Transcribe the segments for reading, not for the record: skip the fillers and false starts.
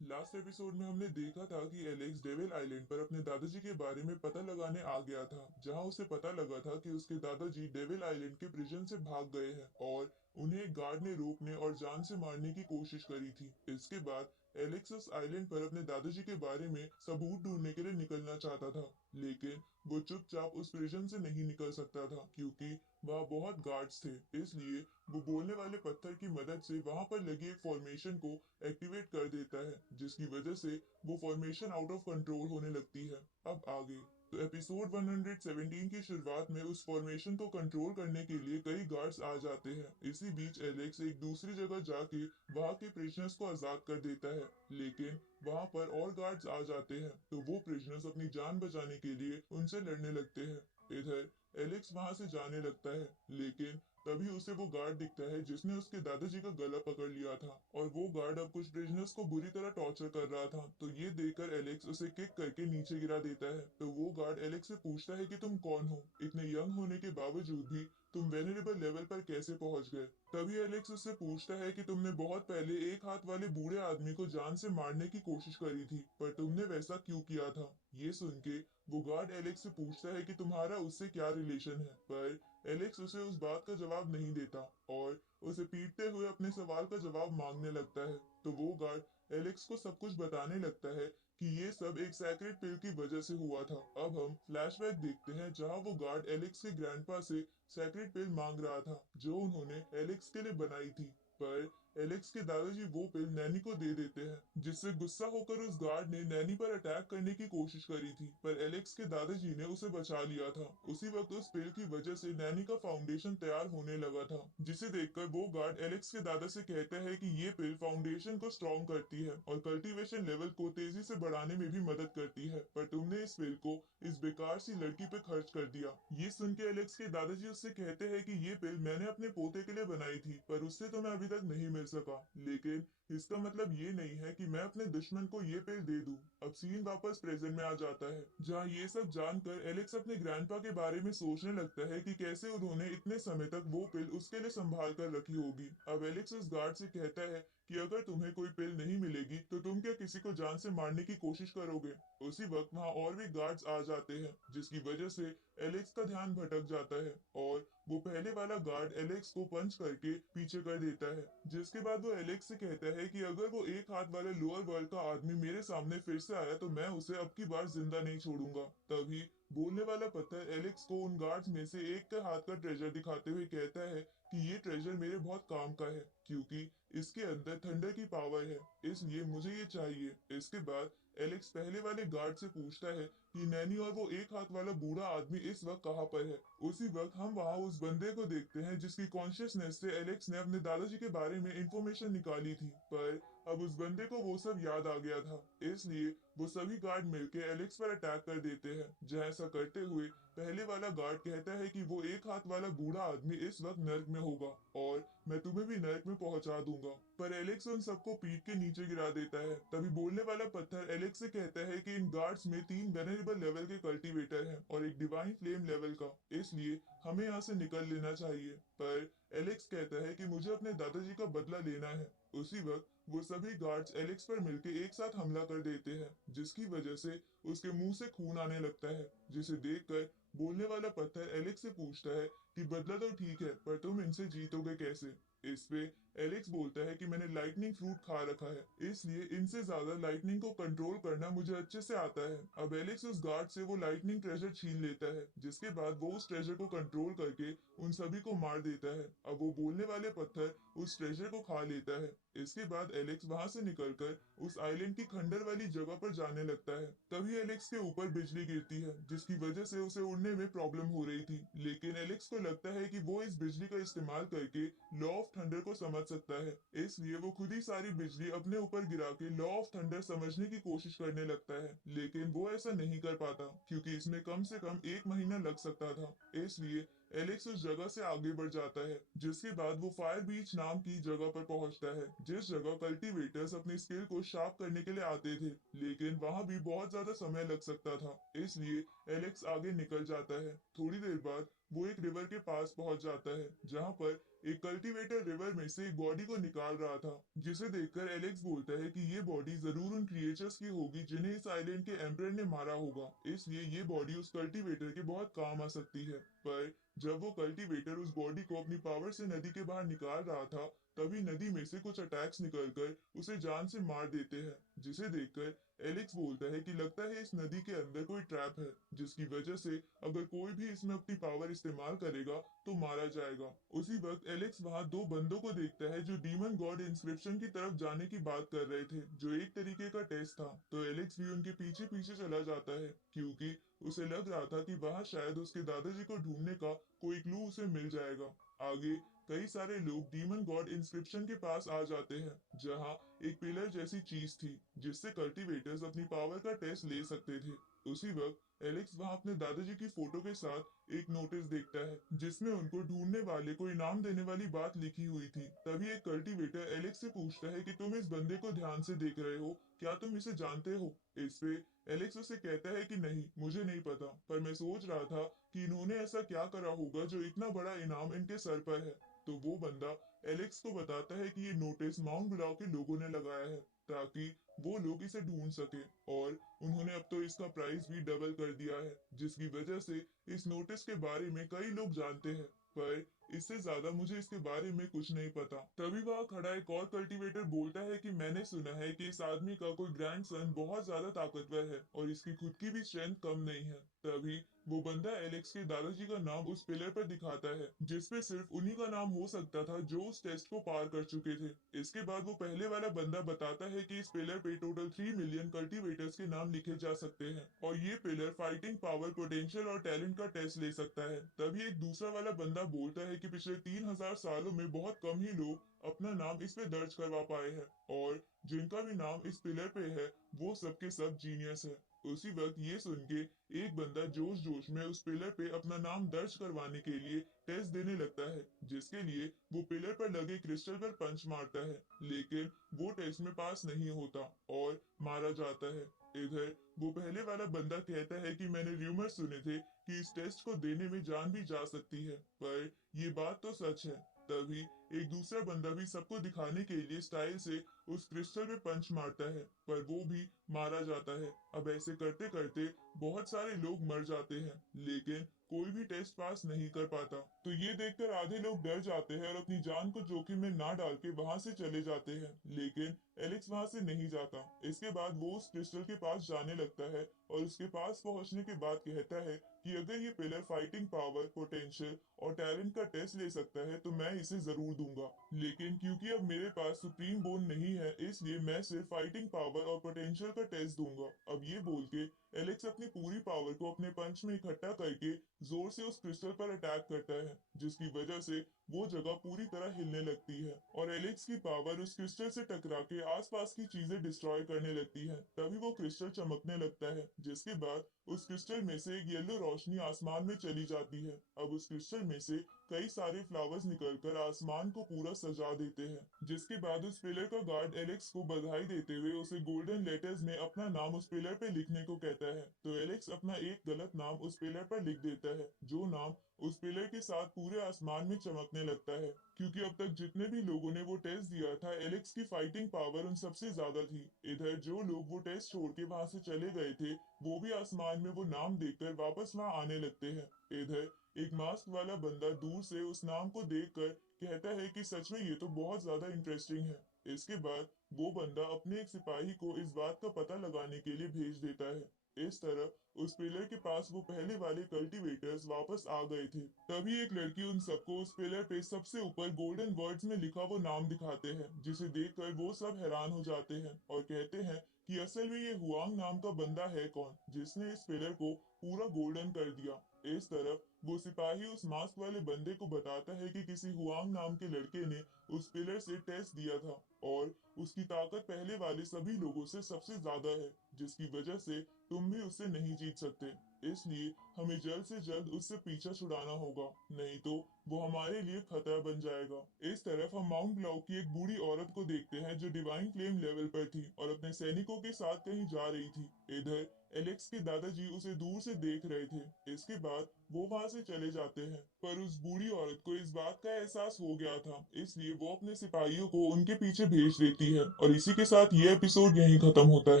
Last episode में हमने देखा था कि एलेक्स डेविल आइलैंड पर अपने दादाजी के बारे में पता लगाने आ गया था, जहां उसे पता लगा था कि उसके दादाजी डेविल आइलैंड के प्रिजन से भाग गए हैं और उन्हें एक गार्ड ने रोकने और जान से मारने की कोशिश करी थी। इसके बाद एलेक्स उस आइलैंड पर अपने दादाजी के बारे में सबूत ढूंढने के लिए निकलना चाहता था, लेकिन वो चुपचाप उस प्रिजन से नहीं निकल सकता था क्योंकि वहाँ बहुत गार्ड्स थे। इसलिए वो बोलने वाले पत्थर की मदद से वहां पर लगी एक फॉर्मेशन को एक्टिवेट कर देता है, जिसकी वजह से वो फॉर्मेशन आउट ऑफ कंट्रोल होने लगती है। अब आगे तो एपिसोड 117 की शुरुआत में उस फॉर्मेशन को कंट्रोल करने के लिए कई गार्ड्स आ जाते हैं। इसी बीच एलेक्स एक दूसरी जगह जाके वहां के प्रिजनर्स को आजाद कर देता है, लेकिन वहां पर और गार्ड्स आ जाते हैं तो वो प्रिजनर्स अपनी जान बचाने के लिए उनसे लड़ने लगते हैं। इधर एलेक्स वहां से जाने लगता है, लेकिन तभी उसे वो गार्ड दिखता है जिसने उसके दादाजी का गला पकड़ लिया था और वो गार्ड अब कुछ प्रिजनर्स को बुरी तरह टॉर्चर कर रहा था। तो ये देखकर एलेक्स उसे किक करके नीचे गिरा देता है। तो वो गार्ड एलेक्स से पूछता है कि तुम कौन हो, इतने यंग होने के बावजूद भी तुम वेनरेबल लेवल पर कैसे पहुंच गए। तभी एलेक्स उससे पूछता है कि तुमने बहुत पहले एक हाथ वाले बूढ़े आदमी को जान से मारने की कोशिश करी थी, पर तुमने वैसा क्यों किया था। ये सुन के वो गार्ड एलेक्स से पूछता है कि तुम्हारा उससे क्या रिलेशन है, पर एलेक्स उसे उस बात का जवाब नहीं देता और उसे पीटते हुए अपने सवाल का जवाब मांगने लगता है। तो वो गार्ड एलेक्स को सब कुछ बताने लगता है कि ये सब एक सैक्रेड पिल की वजह से हुआ था। अब हम फ्लैशबैक देखते हैं जहां वो गार्ड एलेक्स के ग्रैंडपा से सैक्रेड पिल मांग रहा था जो उन्होंने एलेक्स के लिए बनाई थी, पर एलेक्स के दादाजी वो पिल नैनी को दे देते हैं, जिससे गुस्सा होकर उस गार्ड ने नैनी पर अटैक करने की कोशिश करी थी, पर एलेक्स के दादाजी ने उसे बचा लिया था। उसी वक्त उस पिल की वजह से नैनी का फाउंडेशन तैयार होने लगा था, जिसे देखकर वो गार्ड एलेक्स के दादा से कहता है कि ये पिल फाउंडेशन को स्ट्रॉन्ग करती है और कल्टीवेशन लेवल को तेजी से बढ़ाने में भी मदद करती है, पर तुमने इस पिल को इस बेकार सी लड़की पे खर्च कर दिया। ये सुन के एलेक्स के दादाजी उससे कहते हैं कि ये पिल मैंने अपने पोते के लिए बनाई थी, पर उससे तो मैं अभी तक नहीं मिल सका, लेकिन इसका मतलब ये नहीं है कि मैं अपने दुश्मन को ये पिल दे दूं। अब सीन वापस प्रेजेंट में आ जाता है, जहाँ ये सब जानकर एलेक्स अपने ग्रैंडपा के बारे में सोचने लगता है कि कैसे उन्होंने इतने समय तक वो पिल उसके लिए संभाल कर रखी होगी। अब एलेक्स उस गार्ड से कहता है कि अगर तुम्हें कोई पिल नहीं मिलेगी तो तुम क्या किसी को जान से मारने की कोशिश करोगे। उसी वक्त वहाँ और भी गार्ड्स आ जाते हैं, जिसकी वजह से एलेक्स का ध्यान भटक जाता है और वो पहले वाला गार्ड एलेक्स को पंच करके पीछे कर देता है। जिसके बाद वो एलेक्स से कहता है कि अगर वो एक हाथ वाले लोअर वर्ल्ड का आदमी मेरे सामने फिर से आया तो मैं उसे अब की बार जिंदा नहीं छोड़ूंगा। तभी बोलने वाला पत्थर एलेक्स को उन गार्ड्स में से एक के हाथ का ट्रेजर दिखाते हुए कहता है कि ये ट्रेजर मेरे बहुत काम का है, क्योंकि इसके अंदर थंडर की पावर है, इसलिए मुझे ये चाहिए। इसके बाद एलेक्स पहले वाले गार्ड से पूछता है कि नैनी और वो एक हाथ वाला बूढ़ा आदमी इस वक्त कहाँ पर है। उसी वक्त हम वहाँ उस बंदे को देखते हैं जिसकी कॉन्शियसनेस से एलेक्स ने अपने दादाजी के बारे में इंफॉर्मेशन निकाली थी, पर अब उस बंदे को वो सब याद आ गया था, इसलिए वो सभी गार्ड मिलकर एलेक्स पर अटैक कर देते हैं। जहाँ ऐसा करते हुए पहले वाला गार्ड कहता है कि वो एक हाथ वाला बूढ़ा आदमी इस वक्त नर्क में होगा और मैं तुम्हें भी नर्क में पहुंचा दूंगा, पर एलेक्स उन सबको पीट के नीचे गिरा देता है। तभी बोलने वाला पत्थर एलेक्स से कहता है कि इन गार्ड्स में 3 वेनरेबल लेवल के कल्टीवेटर हैं और एक डिवाइन फ्लेम लेवल का, इसलिए हमें यहाँ से निकल लेना चाहिए। पर एलेक्स कहता है कि मुझे अपने दादाजी का बदला लेना है। उसी वक्त वो सभी गार्ड्स एलेक्स पर मिलकर एक साथ हमला कर देते हैं, जिसकी वजह से उसके मुंह से खून आने लगता है, जिसे देखकर बोलने वाला पत्थर एलेक्स से पूछता है कि बदला तो ठीक है, पर तुम इनसे जीतोगे कैसे। इस पे एलेक्स बोलता है कि मैंने लाइटनिंग फ्रूट खा रखा है, इसलिए इनसे ज्यादा लाइटनिंग को कंट्रोल करना मुझे अच्छे से आता है। अब एलेक्स उस गार्ड से वो लाइटनिंग ट्रेजर छीन लेता है, जिसके बाद वो उस ट्रेजर को कंट्रोल करके उन सभी को मार देता है। अब वो बोलने वाले पत्थर उस ट्रेजर को खा लेता है। इसके बाद एलेक्स वहां से निकलकर उस आइलैंड की खंडर वाली जगह पर जाने लगता है। तभी एलेक्स के ऊपर बिजली गिरती है, जिसकी वजह से उसे उड़ने में प्रॉब्लम हो रही थी, लेकिन एलेक्स को लगता है कि वो इस बिजली का इस्तेमाल करके लॉ ऑफ थंडर को समझ सकता है, इसलिए वो खुद ही सारी बिजली अपने ऊपर गिरा के लॉ ऑफ थंडर समझने की कोशिश करने लगता है, लेकिन वो ऐसा नहीं कर पाता क्योंकि इसमें कम से कम 1 महीना लग सकता था। इसलिए एलेक्स उस जगह से आगे बढ़ जाता है, जिसके बाद वो फायर बीच नाम की जगह पर पहुंचता है, जिस जगह कल्टीवेटर्स अपनी स्किल को शार्प करने के लिए आते थे, लेकिन वहां भी बहुत ज्यादा समय लग सकता था, इसलिए एलेक्स आगे निकल जाता है। थोड़ी देर बाद वो एक रिवर के पास पहुंच जाता है, जहां पर एक कल्टीवेटर रिवर में से एक बॉडी को निकाल रहा था, जिसे देखकर एलेक्स बोलता है कि ये बॉडी जरूर उन क्रिएचर्स की होगी जिन्हें इस आइलैंड के एम्परर ने मारा होगा, इसलिए ये बॉडी उस कल्टीवेटर के बहुत काम आ सकती है। पर जब वो कल्टीवेटर उस बॉडी को अपनी पावर से नदी के बाहर निकाल रहा था, तभी नदी में से कुछ अटैक्स निकलकर उसे जान से मार देते हैं, जिसे देखकर एलेक्स बोलता है कि लगता है इस नदी के अंदर कोई ट्रैप है, जिसकी वजह से अगर कोई भी इसमें अपनी पावर इस्तेमाल करेगा तो मारा जाएगा। उसी वक्त एलेक्स वहां दो बंदों को देखता है जो डीमन गॉड इंस्क्रिप्शन की तरफ जाने की बात कर रहे थे, जो एक तरीके का टेस्ट था। तो एलेक्स भी उनके पीछे पीछे चला जाता है, क्योंकि उसे लग रहा था कि वहां शायद उसके दादाजी को ढूंढने का कोई क्लू उसे मिल जाएगा। आगे कई सारे लोग डीमन गॉड इंस्क्रिप्शन के पास आ जाते हैं, जहां एक पिलर जैसी चीज थी, जिससे कल्टीवेटर्स अपनी पावर का टेस्ट ले सकते थे। उसी वक्त एलेक्स वहां अपने दादाजी की फोटो के साथ एक नोटिस देखता है, जिसमें उनको ढूंढने वाले को इनाम देने वाली बात लिखी हुई थी। तभी एक कल्टीवेटर एलेक्स से पूछता है कि तुम इस बंदे को ध्यान से देख रहे हो, क्या तुम इसे जानते हो? इस पे एलेक्स उसे कहता है कि नहीं, मुझे नहीं पता, पर मैं सोच रहा था कि इन्होंने ऐसा क्या करा होगा जो इतना बड़ा इनाम इनके सर पर है। तो वो बंदा एलेक्स को बताता है कि ये नोटिस माउंट ब्लाउ के लोगों ने लगाया है, ताकि वो लोग इसे ढूंढ सके, और उन्होंने अब तो इसका प्राइस भी डबल कर दिया है, जिसकी वजह से इस नोटिस के बारे में कई लोग जानते हैं, पर इससे ज्यादा मुझे इसके बारे में कुछ नहीं पता। तभी वहां खड़ा एक और कल्टीवेटर बोलता है कि मैंने सुना है कि इस आदमी का कोई ग्रैंडसन बहुत ज्यादा ताकतवर है और इसकी खुद की भी स्ट्रेंथ कम नहीं है। तभी वो बंदा एलेक्स के दादाजी का नाम उस पिलर पर दिखाता है, जिसपे सिर्फ उन्हीं का नाम हो सकता था जो उस टेस्ट को पार कर चुके थे। इसके बाद वो पहले वाला बंदा बताता है कि इस पिलर पे टोटल 3 मिलियन कल्टीवेटर्स के नाम लिखे जा सकते हैं, और ये पिलर फाइटिंग पावर, पोटेंशियल और टैलेंट का टेस्ट ले सकता है। तभी एक दूसरा वाला बंदा बोलता है कि पिछले 3000 सालों में बहुत कम ही लोग अपना नाम इस पे दर्ज करवा पाए हैं, और जिनका भी नाम इस पिलर पे है वो सबके सब जीनियस है। उसी वक्त ये सुन के एक बंदा जोश जोश में उस पिलर पे अपना नाम दर्ज करवाने के लिए टेस्ट देने लगता है, जिसके लिए वो पिलर पर लगे क्रिस्टल पर पंच मारता है, लेकिन वो टेस्ट में पास नहीं होता और मारा जाता है। इधर वो पहले वाला बंदा कहता है कि मैंने र्यूमर सुने थे कि इस टेस्ट को देने में जान भी जा सकती है, पर ये बात तो सच है। तभी एक दूसरा बंदा भी सबको दिखाने के लिए स्टाइल से उस क्रिस्टल पे पंच मारता है, पर वो भी मारा जाता है। अब ऐसे करते करते बहुत सारे लोग मर जाते हैं, लेकिन कोई भी टेस्ट पास नहीं कर पाता। तो ये देखकर आधे लोग डर जाते हैं और अपनी जान को जोखिम में ना डाल के वहां से चले जाते हैं, लेकिन एलेक्स वहां से नहीं जाता। इसके बाद वो उस क्रिस्टल के पास जाने लगता है और उसके पास पहुंचने के बाद कहता है कि अगर ये पिलर फाइटिंग पावर, पोटेंशियल और टैलेंट का टेस्ट ले सकता है तो मैं इसे जरूर दूंगा, लेकिन क्योंकि अब मेरे पास सुप्रीम बोन नहीं है, इसलिए मैं सिर्फ फाइटिंग पावर और पोटेंशियल का टेस्ट दूंगा। अब ये बोल के एलेक्स अपनी पूरी पावर को अपने पंच में इकट्ठा करके जोर से उस क्रिस्टल पर अटैक करता है, जिसकी वजह से वो जगह पूरी तरह हिलने लगती है और एलेक्स की पावर उस क्रिस्टल से टकरा के आसपास की चीजें डिस्ट्रॉय करने लगती है। तभी वो क्रिस्टल चमकने लगता है, जिसके बाद उस क्रिस्टल में से एक येलो रोशनी आसमान में चली जाती है। अब उस क्रिस्टल में से कई सारे फ्लावर्स निकलकर आसमान को पूरा सजा देते हैं, जिसके बाद उस पिलर का गार्ड एलेक्स को बधाई देते हुए उसे गोल्डन लेटर्स में अपना नाम उस पिलर पे लिखने को कहता है। तो एलेक्स अपना एक गलत नाम उस पिलर पर लिख देता है, जो नाम उस पिलर के साथ पूरे आसमान में चमकने लगता है, क्योंकि अब तक जितने भी लोगों ने वो टेस्ट दिया था एलेक्स की फाइटिंग पावर उन सबसे ज्यादा थी। इधर जो लोग वो टेस्ट छोड़ के वहां से चले गए थे, वो भी आसमान में वो नाम देखकर वापस वहां आने लगते हैं। इधर एक मास्क वाला बंदा दूर से उस नाम को देखकर कहता है कि सच में ये तो बहुत ज्यादा इंटरेस्टिंग है। इसके बाद वो बंदा अपने एक सिपाही को इस बात का पता लगाने के लिए भेज देता है। इस तरह उस पिलर के पास वो पहले वाले कल्टीवेटर्स वापस आ गए थे। तभी एक लड़की उन सबको उस पिलर पे सबसे ऊपर गोल्डन वर्ड्स में लिखा वो नाम दिखाते हैं, जिसे देखकर वो सब हैरान हो जाते हैं और कहते हैं कि असल में ये हुआंग नाम का बंदा है कौन, जिसने इस पिलर को पूरा गोल्डन कर दिया। इस तरफ वो सिपाही उस मास्क वाले बंदे को बताता है कि किसी हुआंग नाम के लड़के ने उस पिलर से टेस्ट दिया था और उसकी ताकत पहले वाले सभी लोगों से सबसे ज्यादा है, जिसकी वजह से तुम भी उससे नहीं जीत सकते। इसलिए हमें जल्द से जल्द उससे पीछा छुड़ाना होगा, नहीं तो वो हमारे लिए खतरा बन जाएगा। इस तरफ हम माउंट ब्लाउ की एक बूढ़ी औरत को देखते हैं जो डिवाइन फ्लेम लेवल पर थी और अपने सैनिकों के साथ कहीं जा रही थी। इधर एलेक्स के दादाजी उसे दूर से देख रहे थे। इसके बाद वो वहां से चले जाते हैं, पर उस बूढ़ी औरत को इस बात का एहसास हो गया था, इसलिए वो अपने सिपाहियों को उनके पीछे भेज देती है और इसी के साथ ये एपिसोड यहीं खत्म होता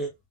है।